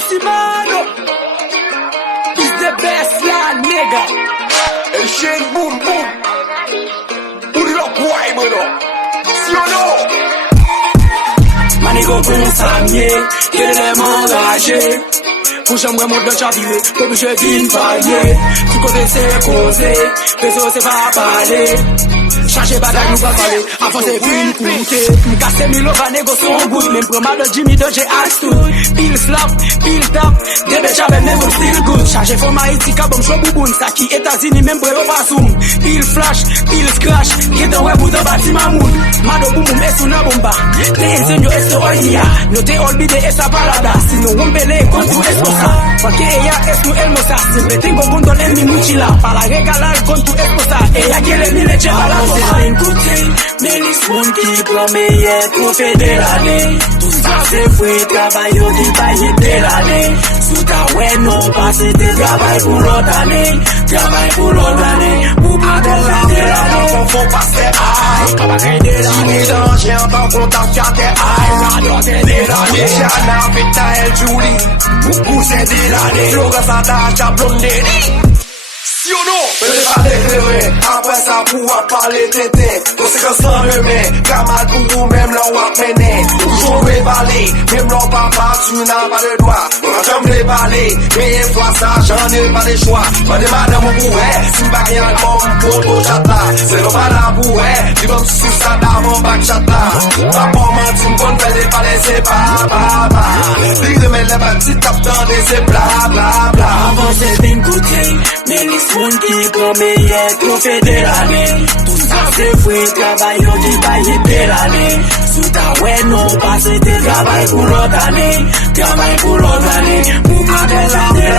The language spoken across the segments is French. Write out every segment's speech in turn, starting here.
MC Mano is the best land, nigga. El Shane boom boom. Put it up, boy, bro. See you know. Manigo pour s'amier, qu'il est m'enragé. Pour chambre mode de chavier, comme je dis varier. Du côté c'est causé, peso c'est pas parler. Changer bagaille nous va parler, avant c'est une coûter. M'casser mille va négocier en good, même pour mal de Jimmy de j'ai astuce. Pile slap, pile tap, des bêtes avec même still good. Changer format ici, kabom show bouboune, ça qui États-Unis même pour pas zoom. Pile flash, pile scratch, qui est un web ou de bâtiment mood. Mado boum boum, et sous la bomba. T'es ingénieux et sur oilia, noté olbide et sa balada. Sinon on belé, quand tu es ça. Parce que ella es tu hermosa, siempre tengo punto en mi mochila. Para regalar con tu esposa, ella quiere mi leche para la Sen koute, men lis moun ki plan meye pou fe de l'ane. Tout sa se fwe, travay yo di baye de l'ane. Sou ta wè non pase te travay pou l'autre année. Travay pou l'autre année, pou pa de l'année. Faut passer aïe, travail de l'année. Danger en tant qu'on t'a fiaté aïe. Radio c'est de l'année. Chana, Vita, El Julie. Pour c'est de l'année. Droga, ça tâche à blonder. Si ou non, mais j'ai pas déclaré. Après ça, pouvoir parler tété. Conséquence sans remède. Camarade pour vous-même, l'on va peiner. Toujours révalé. Même l'on papa, tu n'as pas le droit. On va jamais les baler. Mais une fois ça, j'en ai pas le choix. Pas de madame au bouet. Si pas rien comme pour ton chat là. C'est pas la bouet. Tu vas me sous ça dans mon bac chat là. Pas pour moi, tu me comptes faire des palais, c'est pas. Dis de mes lèvres, tu tapes dans des c'est bla bla bla. Avant c'est bien coûté, mais lis moun ki plan meye pou fe de l'ane. Tout sa se fwe, travay yo di baye de l'ane. Sou ta wè non pase te travay pou l'autre année. Travay pou l'autre année, pou pa de l'année.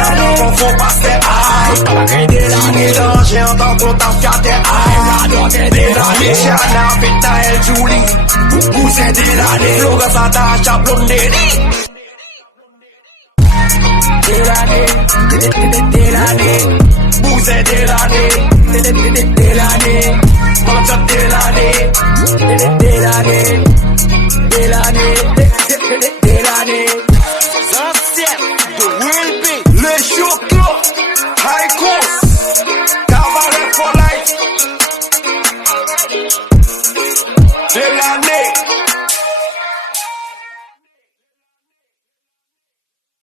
Faut passer aïe, travail de l'année. Danger en tant qu'on t'a fiaté aïe. Radio c'est de l'année. Chana, Vita, El Julie. Pour c'est de l'année. Droga, ça tâche à blonder. De l'année, Bousez de l'année, de l'année, Mancha de l'année, de l'année, de l'année. The Will Be, Le Show Club, High Coast, Cabaret for Life, de l'année.